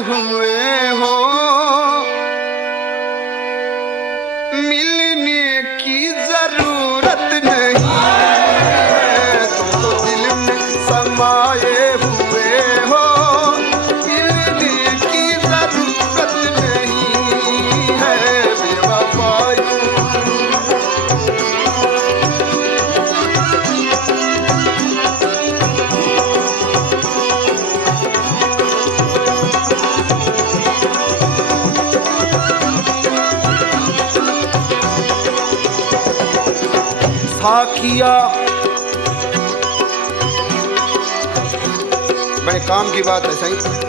हुए हो, मिलने की जरूरत नहीं है, तुम तो दिल में समाये हुए हो, मिलने की जरूरत नहीं है बेवफाई। साखिया बड़े काम की बात है सही।